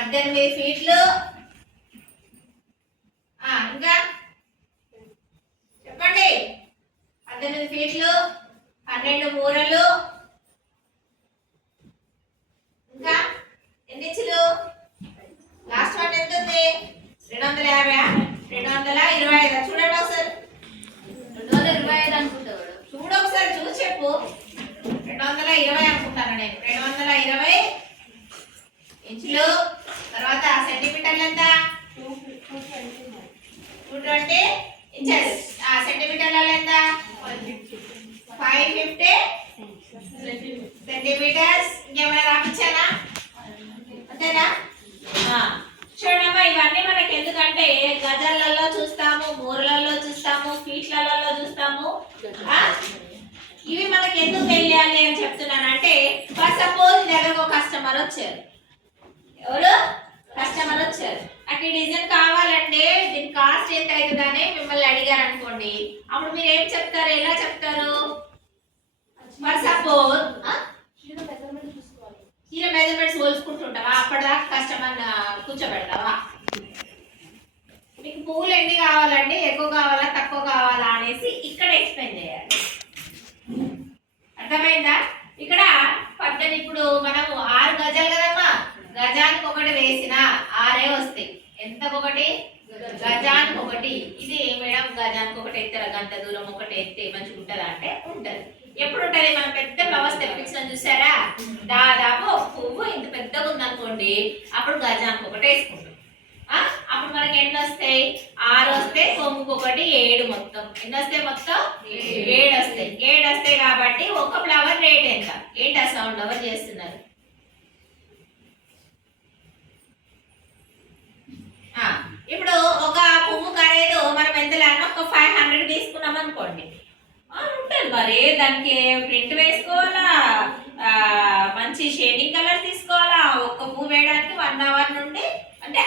18 ఫీట్లు. ఇంకా చెప్పండి. 18 ఫీట్లు, 12 మూరలు. ఇంకా ఎన్ని ఇంచులు? లాస్ట్ వన్ ఎంత ఉంది? 250. 225. చూడండి ఒకసారి. 225 అనుకుంటాడు. చూడు ఒకసారి, చూసి చెప్పు. 220 అనుకుంటాను నేను. 220 ఇంచులు. తర్వాత సెంటీమీటర్లు ఎంత? 220 ఇంచెస్. సెంటీమీటర్లు ఎంత? 550 సెంటీమీటర్స్. ఇంకేమైనా రాపించానా? అంతేనా? చూడమ్మా, ఇవన్నీ మనకి ఎందుకంటే గజాలలో చూస్తాము, మూరలలో చూస్తాము, ఫీట్లలో చూస్తాము. ఇవి మనకి ఎందుకు తెలియాలి అని చెప్తున్నానంటే, ఫర్ సపోజ్ దగ్గరకు ఒక కస్టమర్ వచ్చారు. ఎవరు? కస్టమర్ వచ్చారు. నాకు ఈ డిజైన్ కావాలంటే దీని కాస్ట్ ఎంత అవుతుందని మిమ్మల్ని అడిగారు అనుకోండి. అప్పుడు మీరు ఏం చెప్తారు? ఎలా చెప్తారు? ఫర్ సపోజ్ చీర మెజర్మెంట్స్ పోల్చుకుంటుంటావా? అప్పటిదాకా కస్టమర్ కూర్చోబెడతావా? మీకు పువ్వులు ఎన్ని కావాలండి, ఎక్కువ కావాలా తక్కువ కావాలా అనేసి ఇక్కడ ఎక్స్ప్లెయిన్ చేయాలి. అర్థమైందా? ఇక్కడ పద్దెనిమిది, ఇప్పుడు మనము 6 గజాలు కదమ్మా. గజానికి ఒకటి వేసిన 6 వస్తాయి. ఎంతకొకటి? గజానికి ఒకటి. ఇది మేడం గజానికి ఒకటి ఎత్తారా? గంట దూరం ఒకటి ఎత్తే మంచిగా ఉంటుందా అంటే ఉంటది. ఎప్పుడు ఉంటది? మనం పెద్ద ఫ్లవర్స్ తెప్పించడం చూసారా? దాదాపు పువ్వు ఇంత పెద్దగా ఉందనుకోండి, అప్పుడు గజానికి ఒకటి వేసుకుంటాం. అప్పుడు మనకి ఎన్ని వస్తాయి? 6 వస్తే, కొమ్ముకు ఒకటి 7. మొత్తం ఎన్ని వస్తాయి? మొత్తం 7 వస్తాయి. 7 వస్తాయి కాబట్టి ఒక ఫ్లవర్ రేట్ ఎంత? ఏంటి ఆ సౌండ్ ఎవరు చేస్తున్నారు? ఇప్పుడు ఒక పువ్వు ఖరీదు మనం ఎంతలేమో ఒక 500 తీసుకున్నాం అనుకోండి. ఉంటుంది మరి, దానికి ప్రింట్ వేసుకోవాలా, మంచి షేడింగ్ కలర్ తీసుకోవాలా. ఒక్క పువ్వు వేయడానికి 1 అవర్ నుండి, అంటే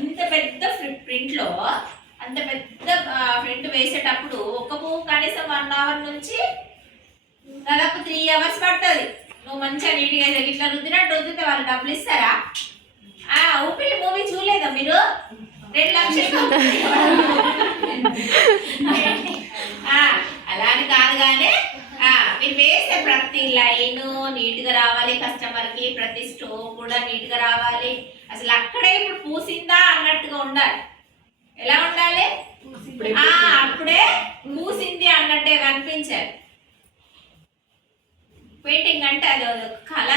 ఇంత పెద్ద ప్రింట్ లో అంత పెద్ద ప్రింట్ వేసేటప్పుడు ఒక్క పువ్వు కనీసం 1 అవర్ నుంచి దాదాపు 3 అవర్స్ పడుతుంది. నువ్వు మంచిగా నీట్గా ఇట్లా రుద్దినట్టు రుద్దితే వాళ్ళు డబ్బులు ఇస్తారా? ఊపిరి మూవీ చూడలేదా మీరు? 2 లక్షలు. అలా అని కాదు, కానీ మీరు వేసే ప్రతి లైన్ నీట్ గా రావాలి. కస్టమర్ కి ప్రతి స్టోవ్ కూడా నీట్ గా రావాలి. అసలు అక్కడే ఇప్పుడు పూసిందా అన్నట్టుగా ఉండాలి. ఎలా ఉండాలి? అప్పుడే పూసింది అన్నట్టే కనిపించాలి. పెయింటింగ్ అంటే అది ఒక కళ.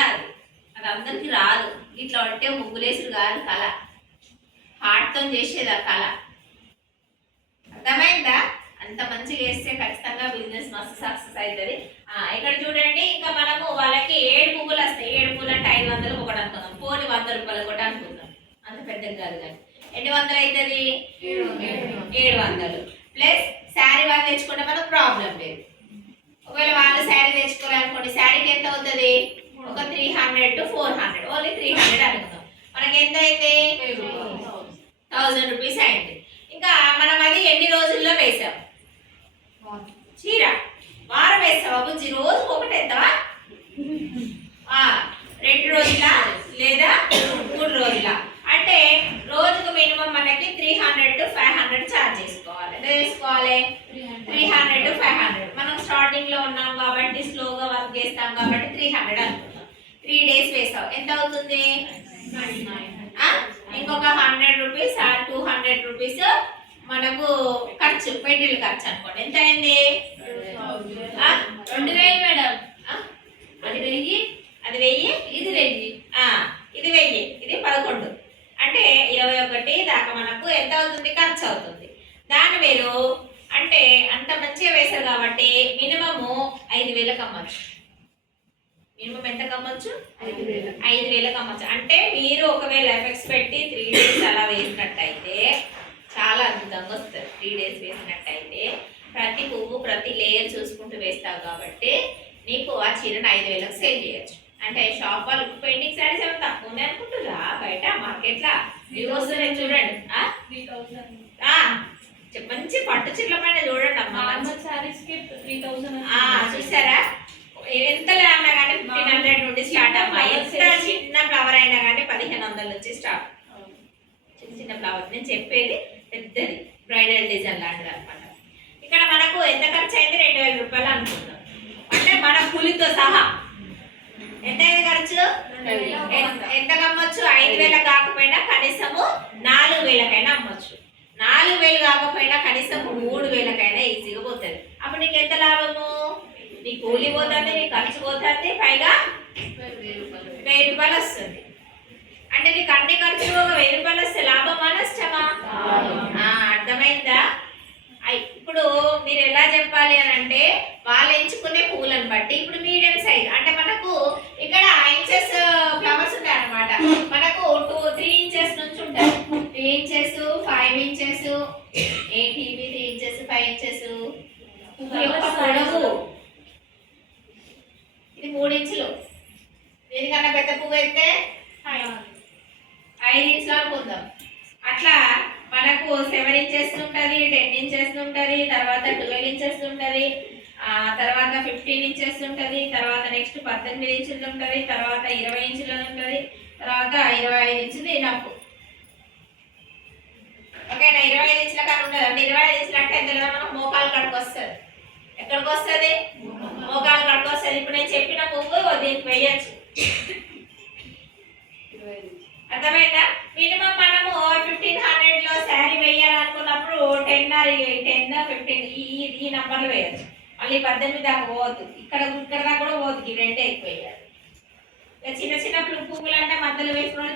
అది అందరికి రాదు. ఇట్లా అంటే ముగ్గులేసుడు కాదు కళ, హార్ట్తో చేసేది ఆ కళ. అర్థమైందా? అంత మంచిగా వేస్తే ఖచ్చితంగా బిజినెస్ మస్తు సక్సెస్ అవుతుంది. ఇక్కడ చూడండి, ఇంకా మనము వాళ్ళకి 7 పువ్వులు వస్తాయి. 7 పువ్వులు అంటే 500 ఒకటి అనుకుందాం. పోనీ 100 రూపాయలు ఒకటి అనుకుందాం. అంత పెద్దది కాదు. కానీ ఎన్ని వందలు అవుతుంది? 700 ప్లస్ శారీ వాళ్ళు తెచ్చుకుంటే మనకు ప్రాబ్లం లేదు. ఒకవేళ వాళ్ళు శారీ తెచ్చుకోవాలనుకోండి, శారీకి ఎంత అవుతుంది? ఒక 300 to 400, ఓన్లీ 300 అనుకుందాం. మనకి ఎంత అయితే 1000 రూపీస్ అయింది. ఇంకా మనం అది ఎన్ని రోజుల్లో వేసాం? చీర వారం వేస్తావా బుజ్జి? రోజు ఒకటి వేద్దావా? 2 రోజుల లేదా 3 రోజుల అంటే రోజుకు మినిమం మనకి 300 to 500 ఛార్జ్ చేసుకోవాలి. ఎంత చేసుకోవాలి? 300 to 500. మనం స్టార్టింగ్ లో ఉన్నాం కాబట్టి, స్లోగా వర్క్ చేస్తాం కాబట్టి 300 అనుకుంటాం. 3 డేస్ వేస్తాం. ఎంత అవుతుంది? ఇంకొక 100 రూపీస్ 200 రూపీస్ మనకు ఖర్చు, పెట్రోల్ ఖర్చు అనుకోండి. ఎంత అయింది? 2000 మేడం. అది 1000, అది 1000, ఇది 1000, ఇది 1000, ఇది 11. అంటే 21 దాకా మనకు ఎంత అవుతుంది? ఖర్చు అవుతుంది. దాన్ని మీరు అంటే అంత మంచిగా వేశారు కాబట్టి మినిమము 5000కి అమ్మచ్చు. మినిమం ఎంత కమ్మచ్చు? 5000కి అమ్మచ్చు. అంటే మీరు ఒకవేళ ఎఫెక్ట్స్ పెట్టి 3 డేస్ అలా వేసినట్టయితే చాలా అద్భుతంగా వస్తుంది. 3 డేస్ వేసినట్టయితే ప్రతి పువ్వు ప్రతి లేయర్ చూసుకుంటూ వేస్తావు కాబట్టి నీకు ఆ చీరను 5000కి సేల్ చేయొచ్చు. అంటే షాప్ వాళ్ళు పెయింటింగ్ శారీస్ ఏమైనా తక్కువ ఉన్నాయి అనుకుంటురా? బయట మార్కెట్లో ఇవి వస్తున్నాయి చూడండి. మంచి పట్టు చీరల పైన చూడండి అమ్మా, చూసారా? ఎంతలో అన్నా కానీ 1500 నుండి స్టార్ట్ అమ్మా. ఎంత చిన్న ఫ్లవర్ అయినా కానీ 1500 నుంచి స్టార్ట్. చిన్న ఫ్లవర్స్. నేను చెప్పేది పెద్దది బ్రైడల్ డిజైన్ లాంటిది అనమాట. ఇక్కడ మనకు ఎంత ఖర్చు అయింది? 2000 రూపాయలు అనుకుందాం. అంటే మన కూలితో సహా ఎంత అయింది ఖర్చు? ఎంతకు అమ్మొచ్చు? 5000 కాకపోయినా కనీసము 4000కైనా అమ్మొచ్చు. 4000 కాకపోయినా కనీసం 3000కైనా ఈజీగా పోతుంది. అప్పుడు నీకు ఎంత లాభము? నీ కూలి పోతుంది, నీ ఖర్చు పోతుంది, పైగా 1000 రూపాయలు వస్తుంది. అంటే నీకు అన్ని ఖర్చులు 1000 రూపాయలు వస్తే లాభమా నష్టమా? అర్థమైందా? ఇప్పుడు మీరు ఎలా చెప్పాలి అని అంటే వాళ్ళు ఎంచుకునే పూలను బట్టి ఇప్పుడు మీడియం సైజ్ అంటే మనకు ఇక్కడ ఇంచెస్ ఫ్లవర్స్ ఉంటాయి అన్నమాట. మనకు 3 ఇంచెస్ నుంచి ఉంటాయి. 3 ఇంచెస్ 5 ఇంచెస్ 8 3 ఇంచెస్ 5 ఇంచెస్ పొడవు ఇది 3 ఇంచులు. దీనికన్నా పెద్ద పువ్వు అయితే 5 ఇంచులు అనుకుందాం. అట్లా మనకు 7 ఇంచెస్ ఉంటుంది, 10 ఇంచెస్ ఉంటుంది, తర్వాత 12 ఇంచెస్ ఉంటుంది, తర్వాత 15 ఇంచెస్ ఉంటుంది, తర్వాత నెక్స్ట్ 18 ఇంచులు ఉంటుంది, తర్వాత 20 ఇంచులు ఉంటుంది, తర్వాత 25 ఇంచులు నాకు ఓకేనా. 25 ఇంచుల కానీ ఉంటుంది. అంటే 25 ఇంచులు అంటే ఎంత లేదా మనకు మోకాలు కడుకు వస్తుంది. ఎక్కడికి వస్తుంది? మోకాలు కడుకు వస్తుంది. ఇప్పుడు నేను చెప్పిన పువ్వు దీనికి వేయచ్చు. అర్థమైందా? మినిమం మనము 1500లో శారీ వేయాలనుకున్నప్పుడు 10 15 ఈ నంబర్లు వేయచ్చు. మళ్ళీ 18 దాకా పోవద్దు. ఇక్కడ దాకా కూడా పోవద్దు. ఈ రెండే ఎక్కువ వేయాలి. చిన్న చిన్న పువ్వులు అంటే మధ్యలో వేసుకుని